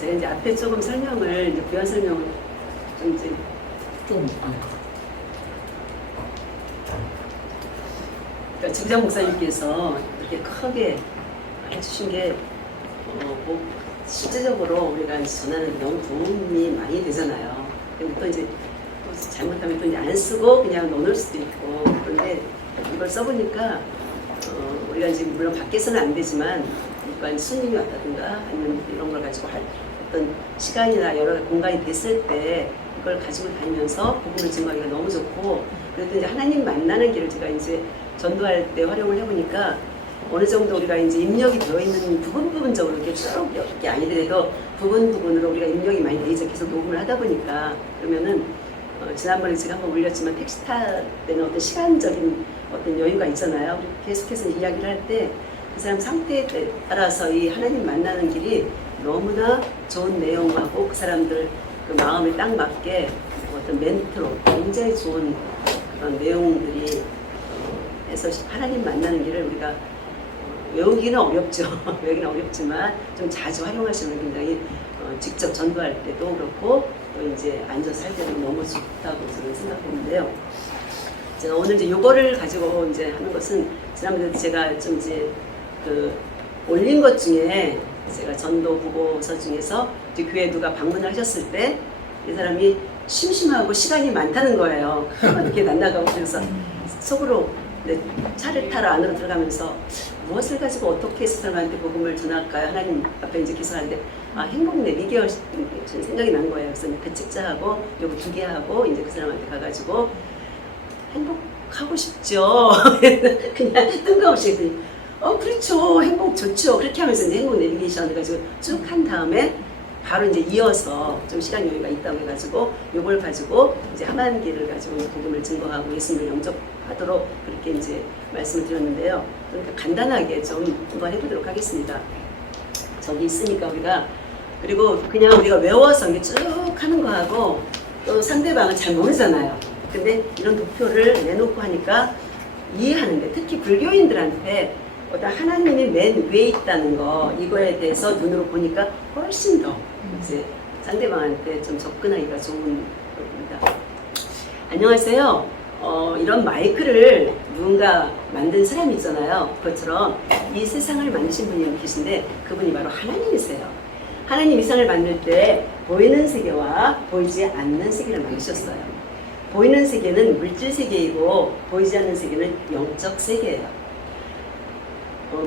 제가 이제 앞에 조금 설명을, 이제 부연 설명을 좀 이제 그러니까 지부장 목사님께서 이렇게 크게 해주신 게 뭐 실제적으로 우리가 전하는 너무 도움이 많이 되잖아요. 근데 또 이제 또 잘못하면 또 이제 안 쓰고 그냥 넣어놓을 수도 있고, 그런데 이걸 써보니까 우리가 이제 물론 밖에서는 안 되지만 일반 손님이 왔다든가 아니면 이런 걸 가지고 할 어떤 시간이나 여러 공간이 됐을 때 이걸 가지고 다니면서 복음을 증거하기가 너무 좋고, 그래도 이제 하나님 만나는 길을 제가 이제 전도할 때 활용을 해보니까 어느 정도 우리가 이제 입력이 되어 있는 부분적으로 이렇게 쭉 이렇게 아니더라도 부분으로 우리가 입력이 많이 돼 있어 계속 녹음을 하다 보니까, 그러면은 지난번에 제가 한번 올렸지만 택시 탈 때는 어떤 시간적인 어떤 여유가 있잖아요. 우리 계속해서 이야기를 할 때 그 사람 상태에 따라서 이 하나님 만나는 길이 너무나 좋은 내용하고 그 사람들 그 마음에 딱 맞게 어떤 멘트로 굉장히 좋은 그런 내용들이 해서 하나님 만나는 길을 우리가 외우기는 어렵죠. 외우기는 어렵지만 좀 자주 활용하시면 굉장히 직접 전도할 때도 그렇고 또 이제 앉아서 할 때도 너무 좋다고 저는 생각했는데요. 제가 오늘 이제 요거를 가지고 이제 하는 것은 지난번에 제가 좀 이제 그 올린 것 중에 제가 전도 보고서 중에서 이제 교회 누가 방문을 하셨을 때 이 사람이 심심하고 시간이 많다는 거예요. 이렇게 만나가고 그래서 속으로 차를 타러 안으로 들어가면서 무엇을 가지고 어떻게 사람한테 복음을 전할까요? 하나님 앞에 이제 기도하는데 행복 내비게어 생각이 난 거예요. 그래서 그 책자하고 요거 2개 하고 이제 그 사람한테 가가지고 행복하고 싶죠. 그냥 뜬금없이 그렇죠. 행복 좋죠. 그렇게 하면서 이제 행복 내비게이션 해가지고 쭉 한 다음에 바로 이제 이어서 좀 시간 여유가 있다고 해가지고 요걸 가지고 이제 하반기를 가지고 복음을 증거하고 예수님을 영접하도록 그렇게 이제 말씀을 드렸는데요. 그러니까 간단하게 좀 한번 해보도록 하겠습니다. 저기 있으니까 우리가, 그리고 그냥 우리가 외워서 이게 쭉 하는 거하고 또 상대방은 잘 모르잖아요. 근데 이런 도표를 내놓고 하니까 이해하는데, 특히 불교인들한테 어떤 하나님이 맨 위에 있다는 거, 이거에 대해서 눈으로 보니까 훨씬 더 이제 상대방한테 좀 접근하기가 좋은 겁니다. 안녕하세요. 이런 마이크를 누군가 만든 사람이 있잖아요. 그것처럼 이 세상을 만드신 분이 계신데 그분이 바로 하나님이세요. 하나님 이 세상을 만들 때 보이는 세계와 보이지 않는 세계를 만드셨어요. 보이는 세계는 물질 세계이고 보이지 않는 세계는 영적 세계예요.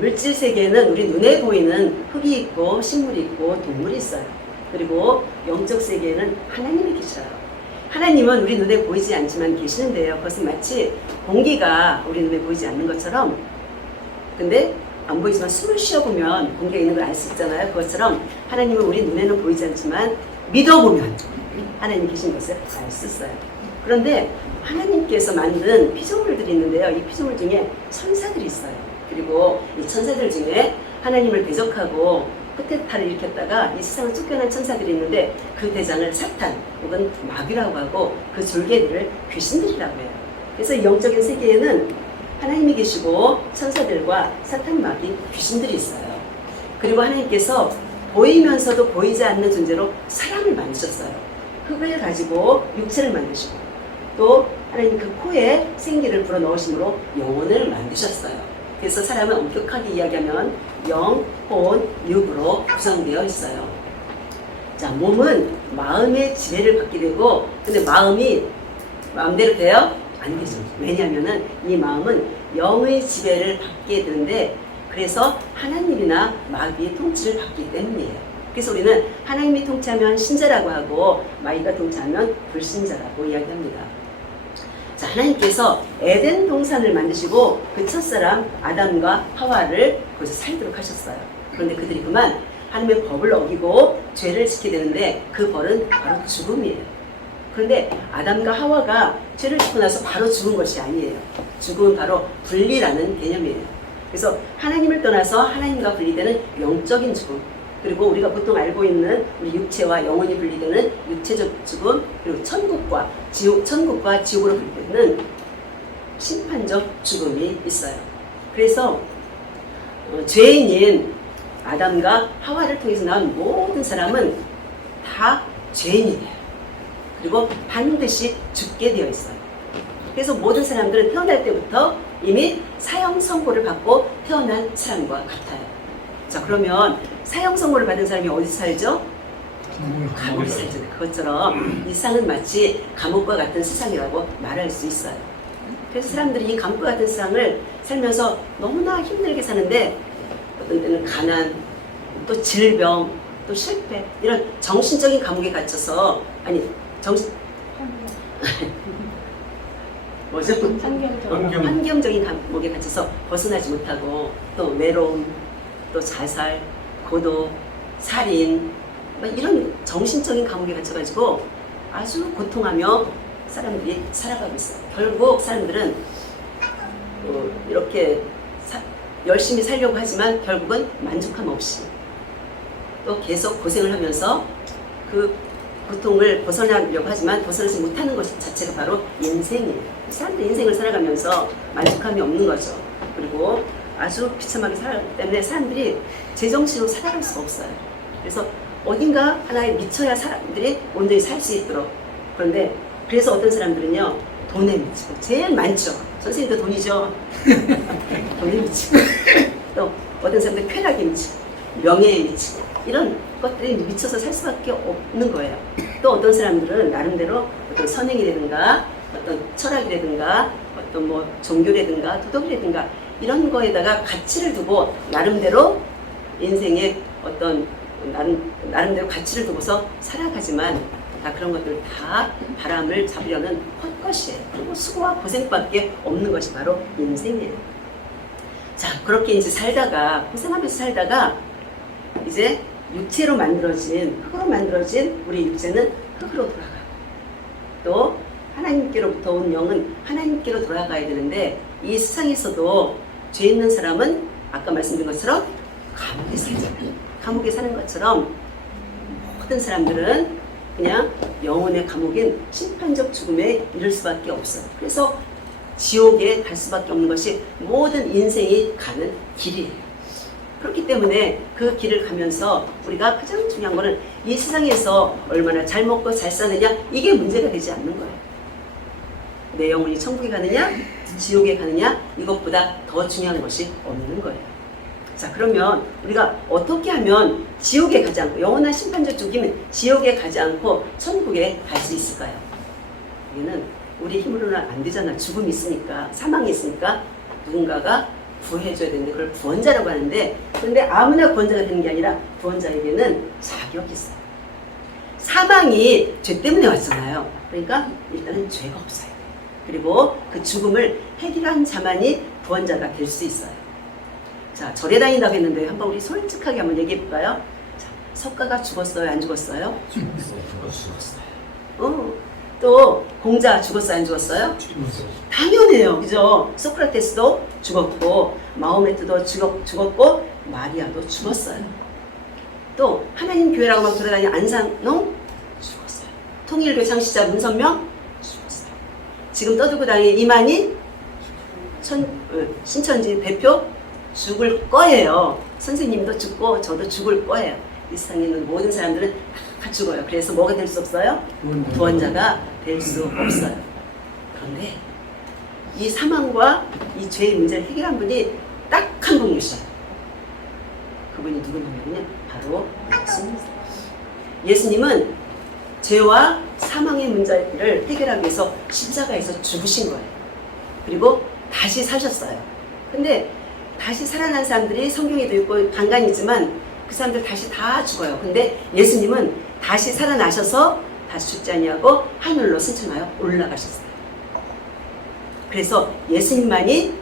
물질 세계는 우리 눈에 보이는 흙이 있고 식물이 있고 동물이 있어요. 그리고 영적 세계에는 하나님이 계셔요. 하나님은 우리 눈에 보이지 않지만 계시는데요. 그것은 마치 공기가 우리 눈에 보이지 않는 것처럼, 근데 안 보이지만 숨을 쉬어보면 공기가 있는 걸 알 수 있잖아요. 그것처럼 하나님은 우리 눈에는 보이지 않지만 믿어보면 하나님 계신 것을 알 수 있어요. 그런데 하나님께서 만든 피조물들이 있는데요. 이 피조물 중에 천사들이 있어요. 그리고 이 천사들 중에 하나님을 대적하고 쿠데타를 일으켰다가 이 세상을 쫓겨난 천사들이 있는데 그 대장을 사탄 혹은 마귀라고 하고 그 졸개들을 귀신들이라고 해요. 그래서 이 영적인 세계에는 하나님이 계시고 천사들과 사탄, 마귀, 귀신들이 있어요. 그리고 하나님께서 보이면서도 보이지 않는 존재로 사람을 만드셨어요. 흙을 가지고 육체를 만드시고 또 하나님 그 코에 생기를 불어넣으심으로 영혼을 만드셨어요. 그래서 사람은 엄격하게 이야기하면 영, 혼, 육으로 구성되어 있어요. 자, 몸은 마음의 지배를 받게 되고, 근데 마음이 마음대로 돼요? 안 되죠. 왜냐하면은 이 마음은 영의 지배를 받게 되는데, 그래서 하나님이나 마귀의 통치를 받기 때문이에요. 그래서 우리는 하나님이 통치하면 신자라고 하고 마귀가 통치하면 불신자라고 이야기합니다. 자, 하나님께서 에덴 동산을 만드시고 그 첫사람 아담과 하와를 거기서 살도록 하셨어요. 그런데 그들이 그만 하나님의 법을 어기고 죄를 지키게 되는데 그 벌은 바로 죽음이에요. 그런데 아담과 하와가 죄를 짓고 나서 바로 죽은 것이 아니에요. 죽음은 바로 분리라는 개념이에요. 그래서 하나님을 떠나서 하나님과 분리되는 영적인 죽음, 그리고 우리가 보통 알고 있는 우리 육체와 영혼이 분리되는 육체적 죽음, 그리고 천국과 지옥으로 분리되는 심판적 죽음이 있어요. 그래서 죄인인 아담과 하와를 통해서 나온 모든 사람은 다 죄인이에요. 그리고 반드시 죽게 되어 있어요. 그래서 모든 사람들은 태어날 때부터 이미 사형 선고를 받고 태어난 사람과 같아요. 자, 그러면 사형 선고를 받은 사람이 어디서 살죠? 감옥에 살죠. 그것처럼 이 세상은 마치 감옥과 같은 세상이라고 말할 수 있어요. 그래서 사람들이 이 감옥과 같은 세상을 살면서 너무나 힘들게 사는데 어떤 때는 가난, 또 질병, 또 실패 이런 정신적인 감옥에 갇혀서 뭐죠? 환경적인 감옥에 갇혀서 벗어나지 못하고 또 외로움, 또 자살, 고독, 살인 이런 정신적인 감옥에 갇혀가지고 아주 고통하며 사람들이 살아가고 있어요. 결국 사람들은 이렇게 열심히 살려고 하지만 결국은 만족함 없이 또 계속 고생을 하면서 그 고통을 벗어나려고 하지만 벗어나지 못하는 것 자체가 바로 인생이에요. 사람들 인생을 살아가면서 만족함이 없는 거죠. 그리고 아주 비참하게 살아가기 때문에 사람들이 제정신으로 살아갈 수가 없어요. 그래서 어딘가 하나에 미쳐야 사람들이 온전히 살 수 있도록. 그런데 그래서 어떤 사람들은요 돈에 미치고 제일 많죠. 선생님도 돈이죠. 돈에 미치고 또 어떤 사람들 쾌락에 미치고 명예에 미치고 이런 것들이 미쳐서 살 수밖에 없는 거예요. 또 어떤 사람들은 나름대로 어떤 선행이라든가 어떤 철학이라든가 어떤 뭐 종교라든가 도덕이라든가 이런 거에다가 가치를 두고 나름대로 인생의 어떤 나름대로 가치를 두고서 살아가지만 다 그런 것들 다 바람을 잡으려는 헛것이에요. 그리고 수고와 고생밖에 없는 것이 바로 인생이에요. 자, 그렇게 이제 살다가 고생하면서 살다가 이제 육체로 만들어진 흙으로 만들어진 우리 육체는 흙으로 돌아가요. 또 하나님께로부터 온 영은 하나님께로 돌아가야 되는데 이 세상에서도 죄 있는 사람은 아까 말씀드린 것처럼 감옥에 살잖아요. 감옥에 사는 것처럼 모든 사람들은 그냥 영혼의 감옥인 심판적 죽음에 이를 수밖에 없어요. 그래서 지옥에 갈 수밖에 없는 것이 모든 인생이 가는 길이에요. 그렇기 때문에 그 길을 가면서 우리가 가장 중요한 거는 이 세상에서 얼마나 잘 먹고 잘 사느냐 이게 문제가 되지 않는 거예요. 내 영혼이 천국에 가느냐 지옥에 가느냐 이것보다 더 중요한 것이 없는 거예요. 자, 그러면 우리가 어떻게 하면 지옥에 가지 않고 영원한 심판적 죽음은 지옥에 가지 않고 천국에 갈 수 있을까요? 이게는 우리 힘으로는 안 되잖아. 죽음이 있으니까, 사망이 있으니까 누군가가 구해줘야 되는데 그걸 구원자라고 하는데, 그런데 아무나 구원자가 되는 게 아니라 구원자에게는 자격이 있어요. 사망이 죄 때문에 왔잖아요. 그러니까 일단은 죄가 없어요. 그리고 그 죽음을 해결한 자만이 구원자가 될 수 있어요. 자, 절에 다닌다고 했는데 한번 우리 솔직하게 한번 얘기해 볼까요? 자, 석가가 죽었어요? 안 죽었어요? 죽었어요. 또 공자 죽었어요? 안 죽었어요? 죽었어요. 당연해요. 그죠? 소크라테스도 죽었고 마호메트도 죽었고 마리아도 죽었어요. 또 하나님 교회라고 막 돌아다니는 안상농 죽었어요. 통일교 창시자 문선명 죽었어요. 지금 떠들고 다니는 이만희 신천지 대표 죽을 거예요. 선생님도 죽고 저도 죽을 거예요. 이 세상에 있는 모든 사람들은 다 죽어요. 그래서 뭐가 될 수 없어요? 구원자가 될 수 없어요. 그런데 이 사망과 이 죄의 문제를 해결한 분이 딱 한 분 계셔요. 그분이 누구냐면요, 바로 예수님이세요. 예수님은 죄와 사망의 문제를 해결하기 위해서 십자가에서 죽으신 거예요. 그리고 다시 사셨어요. 근데 다시 살아난 사람들이 성경에도 있고 간간이지만 그 사람들 다시 다 죽어요. 근데 예수님은 다시 살아나셔서 다시 죽지 아니하고 하늘로 승천하여 올라가셨어요. 그래서 예수님만이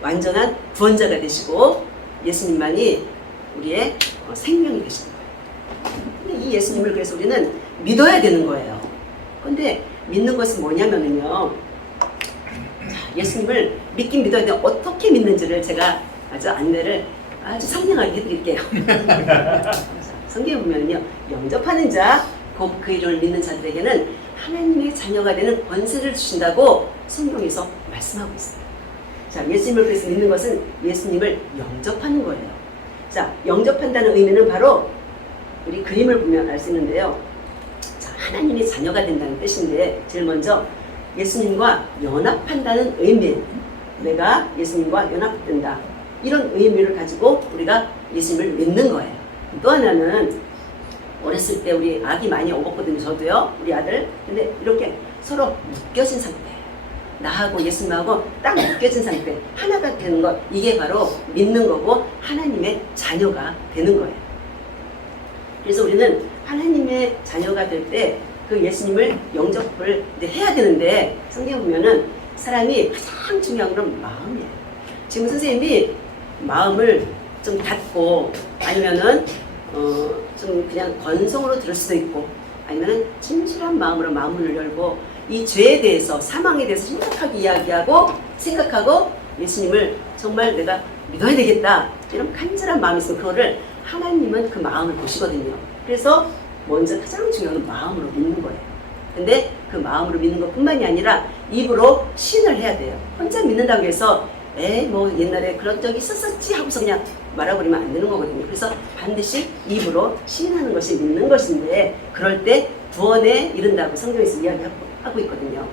완전한 구원자가 되시고 예수님만이 우리의 생명이 되시는 거예요. 근데 이 예수님을 그래서 우리는 믿어야 되는 거예요. 근데 믿는 것은 뭐냐면요, 예수님을 믿긴 믿어야 돼. 어떻게 믿는지를 제가 아주 안내를 아주 상냥하게 해드릴게요. 성경에 보면요, 영접하는 자, 곧 그 이름을 믿는 자들에게는 하나님의 자녀가 되는 권세를 주신다고 성경에서 말씀하고 있어요. 자, 예수님을 그래서 믿는 것은 예수님을 영접하는 거예요. 자, 영접한다는 의미는 바로 우리 그림을 보면 알 수 있는데요. 자, 하나님의 자녀가 된다는 뜻인데 제일 먼저 예수님과 연합한다는 의미, 내가 예수님과 연합된다, 이런 의미를 가지고 우리가 예수님을 믿는 거예요. 또 하나는 어렸을 때 우리 아기 많이 업었거든요. 저도요. 우리 아들. 근데 이렇게 서로 묶여진 상태, 나하고 예수님하고 딱 묶여진 상태, 하나가 되는 것, 이게 바로 믿는 거고 하나님의 자녀가 되는 거예요. 그래서 우리는 하나님의 자녀가 될 때 그 예수님을 영접을 해야 되는데, 성경에 보면은 사람이 가장 중요한 건 마음이에요. 지금 선생님이 마음을 좀 닫고, 아니면은 좀 그냥 건성으로 들을 수도 있고, 아니면은 진실한 마음으로 마음문을 열고 이 죄에 대해서, 사망에 대해서 심각하게 이야기하고 생각하고 예수님을 정말 내가 믿어야 되겠다, 이런 간절한 마음이 있으면 그거를 하나님은 그 마음을 보시거든요. 그래서 먼저 가장 중요한 건 마음으로 믿는 거예요. 근데 그 마음으로 믿는 것뿐만이 아니라 입으로 시인을 해야 돼요. 혼자 믿는다고 해서 뭐 옛날에 그런 적이 있었었지 하고서 그냥 말아버리면 안 되는 거거든요. 그래서 반드시 입으로 시인하는 것이 믿는 것인데, 그럴 때 구원에 이른다고 성경에서 이야기하고 있거든요.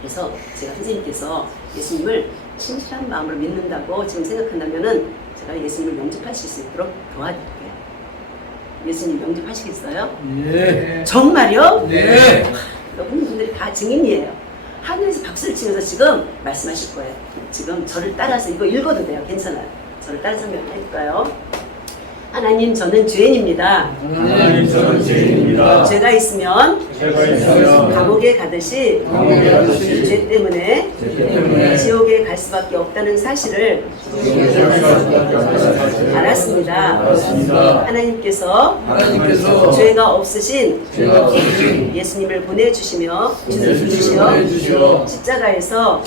그래서 제가 선생님께서 예수님을 진실한 마음으로 믿는다고 지금 생각한다면은 제가 예수님을 영접하실 수 있도록 도와드릴게요. 예수님 영접하시겠어요? 네. 정말요? 네. 여러분들이 다 증인이에요. 하늘에서 박수를 치면서 지금 말씀하실 거예요. 지금 저를 따라서 이거 읽어도 돼요. 괜찮아요. 저를 따라서 해볼까요? 하나님, 저는 죄인입니다. 하나님, 저는 죄인입니다. 죄가 있으면 감옥에 가듯이 죄 때문에 지옥에 갈 수밖에 없다는 사실을 알았습니다. 하나님께서 죄가 없으신 예수님을 보내주시며 십자가에서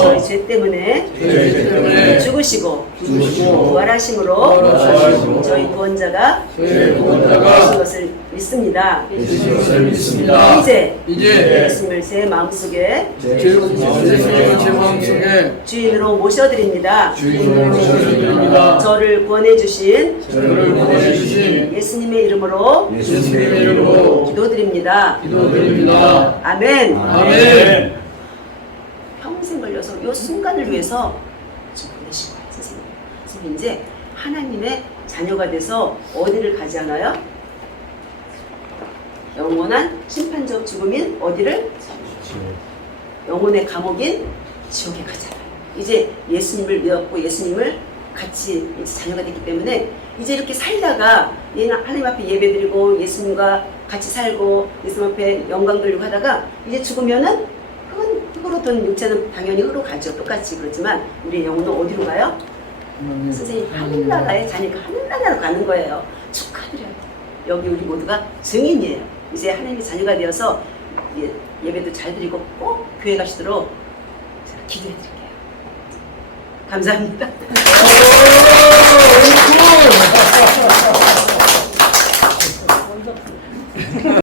저희 죄 때문에 죽으시고 부활하심으로 저희 구원자가 되신 것을 믿습니다. 이제 예수님을 제 마음속에 주인으로 모셔드립니다. 저를 구원해주신 예수님의 이름으로 기도드립니다. 아멘. 평생 걸려서 이 순간을 위해서 지금 보내신 거예요, 선생님. 선생님, 이제 하나님의 자녀가 돼서 어디를 가지 않아요? 영원한 심판적 죽음인 어디를? 영혼의 감옥인 지옥에 가잖아요. 이제 예수님을 믿었고 예수님을 같이 자녀가 됐기 때문에 이제 이렇게 살다가 얘는 하나님 앞에 예배드리고 예수님과 같이 살고 예수님 앞에 영광 돌리고 하다가 이제 죽으면은 그건 흙으로든 육체는 당연히 흙으로 가죠. 똑같이. 그렇지만 우리 영혼은 어디로 가요? 선생님, 하늘나라에 자니까 하늘나라로 가는 거예요. 축하드려요. 여기 우리 모두가 증인이에요. 이제 하나님의 자녀가 되어서 예배도 잘 드리고 꼭 교회 가시도록 제가 기도해 드릴게요. 감사합니다.